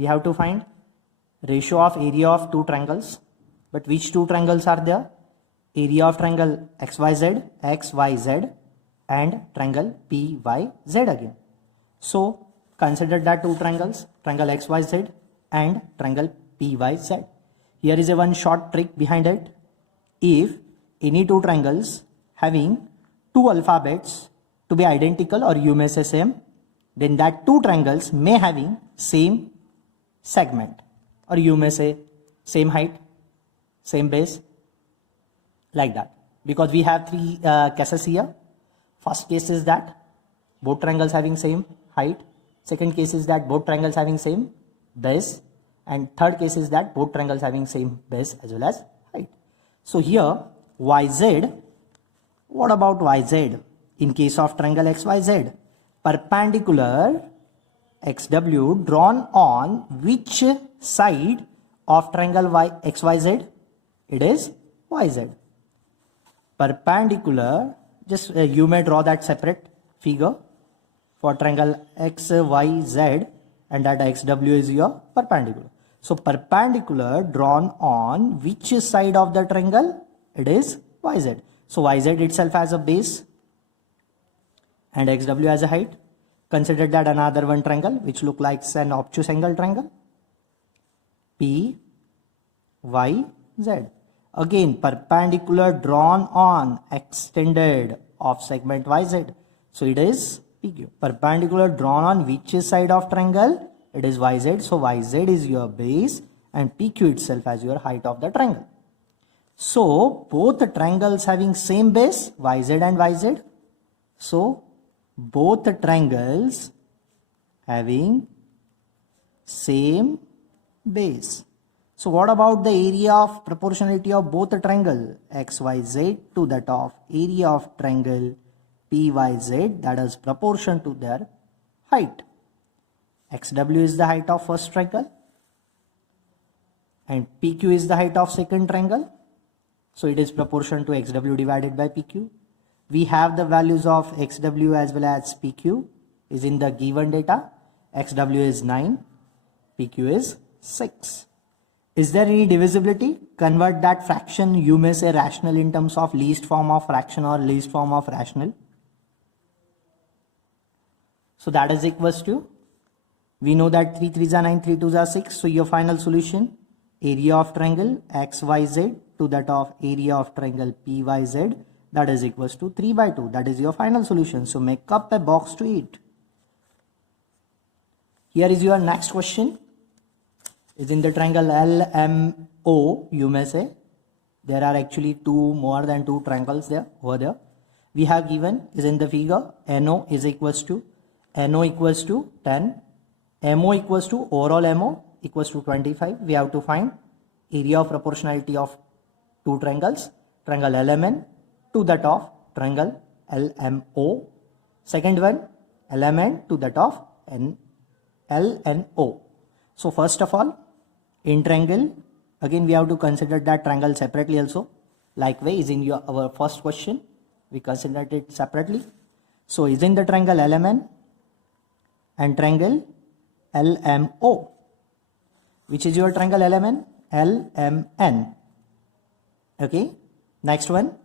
We have to find ratio of area of two triangles. But which two triangles are there? Area of triangle XYZ and triangle PYZ again. So consider that two triangles, triangle XYZ and triangle PYZ. Here is a one short trick behind it. If any two triangles having two alphabets to be identical, or you may say same, then that two triangles may having same segment, or you may say same height, same base, like that. Because we have three cases here. First case is that both triangles having same height. Second case is that both triangles having same base. And third case is that both triangles having same base as well as height. So here YZ, what about YZ? In case of triangle XYZ, perpendicular XW drawn on which side of triangle XYZ? It is YZ. Perpendicular, just you may draw that separate figure for triangle XYZ, and that XW is your perpendicular. So perpendicular drawn on which side of the triangle? It is YZ. So YZ itself has a base and XW as a height. Consider that another one triangle which look like an obtuse angle triangle, PYZ. Again perpendicular drawn on extended of segment YZ. So it is PQ. Perpendicular drawn on which side of triangle? It is YZ. So YZ is your base and PQ itself as your height of the triangle. So both the triangles having same base, YZ and YZ. So both the triangles having same base. So what about the area of proportionality of both the triangle XYZ to that of area of triangle PYZ, that is proportion to their height. XW is the height of first triangle and PQ is the height of second triangle. So it is proportion to XW divided by PQ. We have the values of XW as well as PQ is in the given data. XW is 9, PQ is 6. Is there any divisibility? Convert that fraction, you may say rational, in terms of least form of fraction or least form of rational. So that is equals to, we know that 3 3s are 9, 3 2s are 6. So your final solution, area of triangle XYZ to that of area of triangle PYZ, that is equals to 3 by 2. That is your final solution. So make up a box to it. Here is your next question. Is in the triangle LMO, you may say. There are actually more than two triangles there over there. We have given is in the figure NO is equals to 10, MO equals to overall MO equals to 25. We have to find area of proportionality of two triangles, triangle LMN to that of triangle LMO. Second one, LMN to that of LNO. So first of all, in triangle, again we have to consider that triangle separately also. Likewise, in our first question, we considered it separately. So is in the triangle LMN and triangle LMO. Which is your triangle LMN? LMN. Okay. Next one,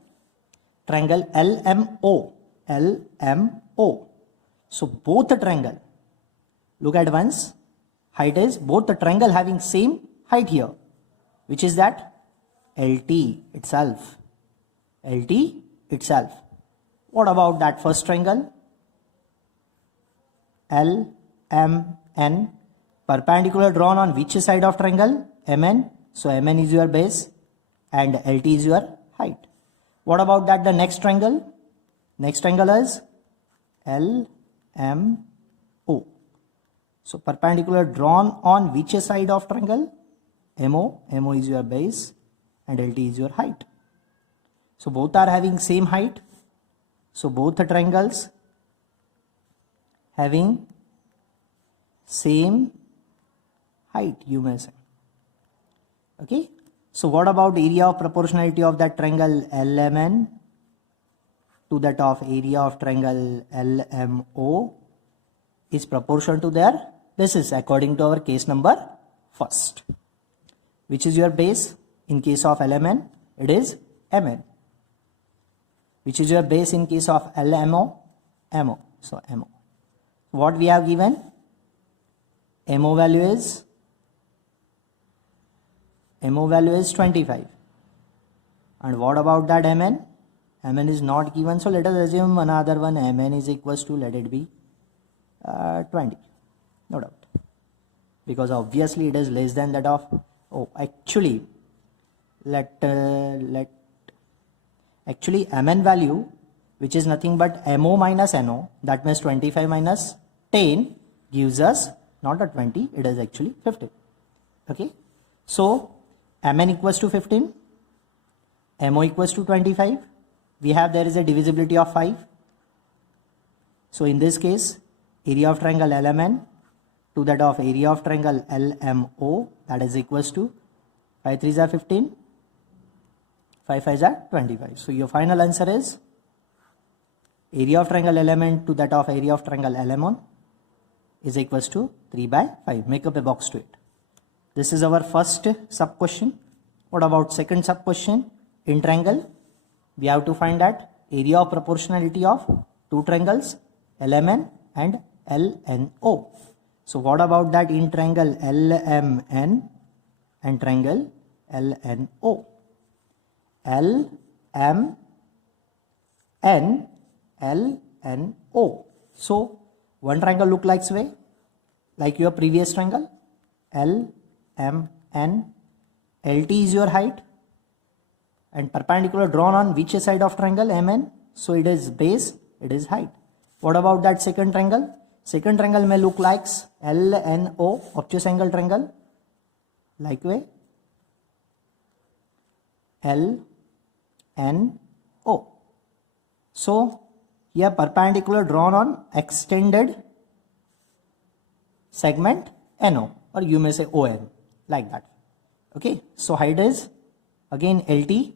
triangle LMO. LMO. So both the triangle, look at once, height is both the triangle having same height here, which is that LT itself. LT itself. What about that first triangle? LMN. Perpendicular drawn on which side of triangle? MN. So MN is your base and LT is your height. What about that the next triangle? Next triangle is LMO. So perpendicular drawn on which side of triangle? MO. MO is your base and LT is your height. So both are having same height. So both the triangles having same height, you may say. Okay. So what about area of proportionality of that triangle LMN to that of area of triangle LMO is proportion to their This is according to our case number first. Which is your base? In case of LMN, it is Mn. Which is your base in case of LMO? MO. So MO. What we have given? MO value is 25. And what about that Mn? Mn is not given, so let us assume another one. Mn is equals to, let it be 20, no doubt, because obviously it is less than that of, actually Mn value, which is nothing but MO minus NO, that means 25 minus 10 gives us not a 20, it is actually 15. Okay, so Mn equals to 15, MO equals to 25. We have, there is a divisibility of 5. So in this case, area of triangle LMN to that of area of triangle LMO, that is equals to 5 3s are 15, 5 5s are 25. So your final answer is area of triangle LMN to that of area of triangle LMO is equals to 3 by 5. Make up a box to it. This is our first sub question. What about second sub question? In triangle, we have to find that area of proportionality of two triangles LMN and LNO. So what about that in triangle LMN and triangle LNO? LMN, LNO. So one triangle look like this way, like your previous triangle. LMN, LT is your height, and perpendicular drawn on which side of triangle? MN. So it is base, it is height. What about that second triangle? Second triangle may look like LNO, obtuse angle triangle, like way LNO. So here perpendicular drawn on extended segment NO, or you may say ON, like that. Okay, so height is again LT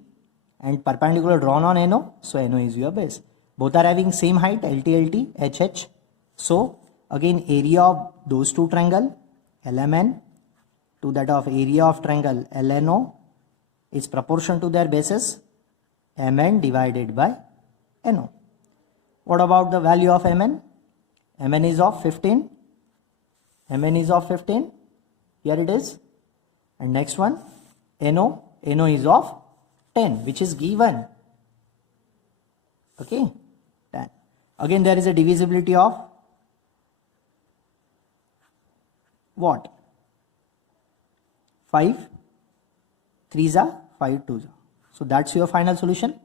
and perpendicular drawn on NO, so NO is your base. Both are having same height, LT, HH. So again area of those two triangle LMN to that of area of triangle LNO is proportion to their bases, MN divided by NO. What about the value of MN? MN is of 15. MN is of 15. Here it is. And next one, NO. NO is of 10, which is given. Okay, 10. Again, there is a divisibility of what? 5 3s are 5 2s are. So that's your final solution.